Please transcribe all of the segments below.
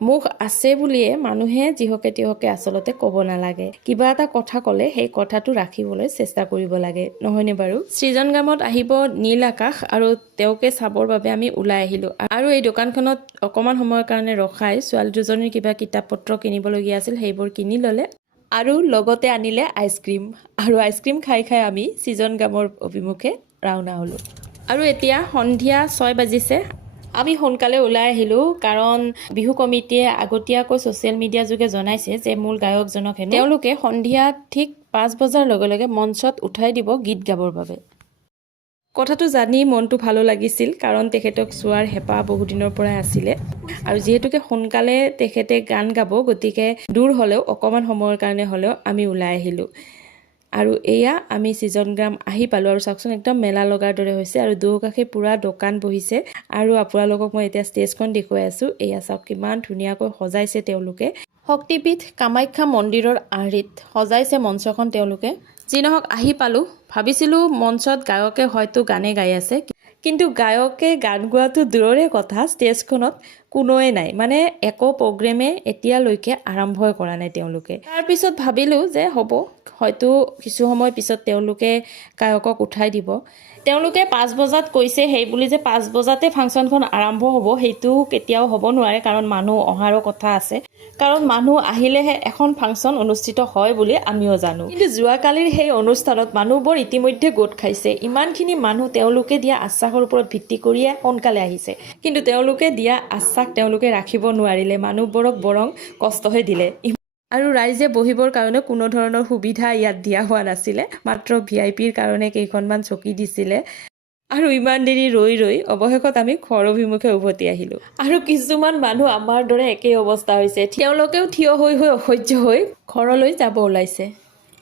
মুখ আছে বুলিয়ে মানুহে যিহকে তিহকে আচলতে ক'ব নালাগে। কিবা এটা কথা ক'লে সেই কথাটো ৰাখিবলৈ চেষ্টা কৰিব লাগে। নহয়নে বাৰু? সৃজন গ্ৰামত আহিব নীল আকাশ আৰু তেওঁকে চাবৰ বাবে আমি ওলাই আহিলোঁ। আৰু এই দোকানখনত অকণমান সময়ৰ কাৰণে ৰখাই ছোৱালী দুজনীৰ কিবা কিতাপ পত্ৰ কিনিবলগীয়া আছিল, সেইবোৰ কিনি ল'লে। আৰু লগতে আনিলে আইচক্ৰীম আৰু আইচক্ৰীম খাই খাই আমি সৃজন গ্ৰামৰ অভিমুখে ৰাওনা হ'লোঁ। আৰু এতিয়া সন্ধিয়া ছয় বাজিছে। আমি সোনকালে ওলাই আহিলোঁ কাৰণ বিহু কমিটিয়ে আগতীয়াকৈ ছ'চিয়েল মিডিয়া যোগে জনাইছে যে মূল গায়কজনক তেওঁলোকে সন্ধিয়া ঠিক পাঁচ বজাৰ লগে লগে মঞ্চত উঠাই দিব গীত গাবৰ বাবে। কথাটো জানি মনটো ভালো লাগিছিল কাৰণ তেখেতক চোৱাৰ হেঁপাহ বহুদিনৰ পৰাই আছিলে। আৰু যিহেতুকে সোনকালে তেখেতে গান গাব গতিকে দূৰ হ'লেও অকণমান সময়ৰ কাৰণে হ'লেও আমি ওলাই আহিলোঁ। আৰু এয়া আমি ছিজনগ্ৰাম আহি পালোঁ আৰু চাওকচোন একদম মেলা লগাৰ দৰে হৈছে আৰু দুয়োকাষে পূৰা দোকান বহিছে। আৰু আপোনালোকক মই এতিয়া ষ্টেজখন দেখুৱাই আছোঁ। এয়া চাওক কিমান ধুনীয়াকৈ সজাইছে তেওঁলোকে। শক্তিপীঠ কামাখ্যা মন্দিৰৰ আৰ্হিত সজাইছে মঞ্চখন তেওঁলোকে। যি নহওক আহি পালোঁ। ভাবিছিলোঁ মঞ্চত গায়কে হয়তো গানে গাই আছে। কিন্তু গায়কে গান গোৱাটো দূৰৰে কথা ষ্টেজখনত। কোনোৱে নাই। মানে একো প্ৰগ্ৰেমে এতিয়ালৈকে আৰম্ভই কৰা নাই তেওঁলোকে। তাৰপিছত ভাবিলোঁ যে হ'ব হয়তো কিছু সময় পিছত তেওঁলোকে গায়কক উঠাই দিব। তেওঁলোকে পাঁচ বজাত কৈছে সেই বুলি যে পাঁচ বজাতে ফাংচনখন আৰম্ভ হ'ব সেইটো কেতিয়াও হ'ব নোৱাৰে কাৰণ মানুহ অহাৰো কথা আছে। কাৰণ মানুহ আহিলেহে এখন ফাংচন অনুষ্ঠিত হয় বুলি আমিও জানো। কিন্তু যোৱাকালিৰ সেই অনুষ্ঠানত মানুহবোৰ ইতিমধ্যে গোট খাইছে। ইমানখিনি মানুহ তেওঁলোকে দিয়া আশ্বাসৰ ওপৰত ভিত্তি কৰিয়ে সোনকালে আহিছে। কিন্তু তেওঁলোকে দিয়া আশ্বাস তেওঁলোকে ৰাখিব নোৱাৰিলে। মানুহবোৰক বৰং কষ্টহে দিলে। আৰু ৰাইজে বহিবৰ কাৰণে কোনো ধৰণৰ সুবিধা ইয়াত দিয়া হোৱা নাছিলে। মাত্ৰ ভি আই পিৰ কাৰণে কেইখনমান চকী দিছিলে। আৰু ইমান দেৰি ৰৈ ৰৈ অৱশেষত আমি ঘৰ অভিমুখে উভতি আহিলোঁ। আৰু কিছুমান মানুহ আমাৰ দৰে একেই অৱস্থা হৈছে। তেওঁলোকেও থিয় হৈ হৈ অসহ্য হৈ ঘৰলৈ যাব ওলাইছে।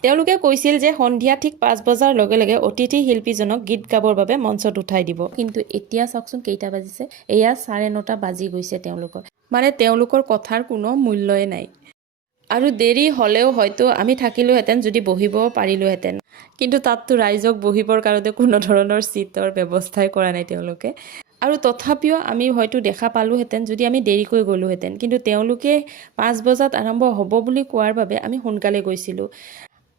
তেওঁলোকে কৈছিল যে সন্ধিয়া ঠিক পাঁচ বজাৰ লগে লগে অতিথি শিল্পীজনক গীত গাবৰ বাবে মঞ্চত উঠাই দিব। কিন্তু এতিয়া চাওকচোন কেইটা বাজিছে। এয়া চাৰে নটা বাজি গৈছে তেওঁলোকৰ। মানে তেওঁলোকৰ কথাৰ কোনো মূল্যই নাই। আৰু দেৰি হ'লেও হয়তো আমি থাকিলোহেঁতেন যদি বহিব পাৰিলোহেঁতেন। কিন্তু তাততো ৰাইজক বহিবৰ কাৰণে কোনো ধৰণৰ ছিটৰ ব্যৱস্থাই কৰা নাই তেওঁলোকে। আৰু তথাপিও আমি হয়তো দেখা পালোহেঁতেন যদি আমি দেৰিকৈ গ'লোহেঁতেন। কিন্তু তেওঁলোকে পাঁচ বজাত আৰম্ভ হ'ব বুলি কোৱাৰ বাবে আমি সোনকালে গৈছিলোঁ।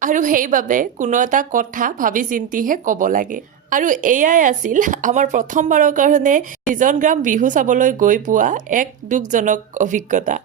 আৰু সেইবাবে কোনো এটা কথা ভাবি চিন্তিহে ক'ব লাগে। আৰু এয়াই আছিল আমাৰ প্ৰথমবাৰৰ কাৰণে ছিজন গ্ৰাম বিহু চাবলৈ গৈ পোৱা এক দুখজনক অভিজ্ঞতা।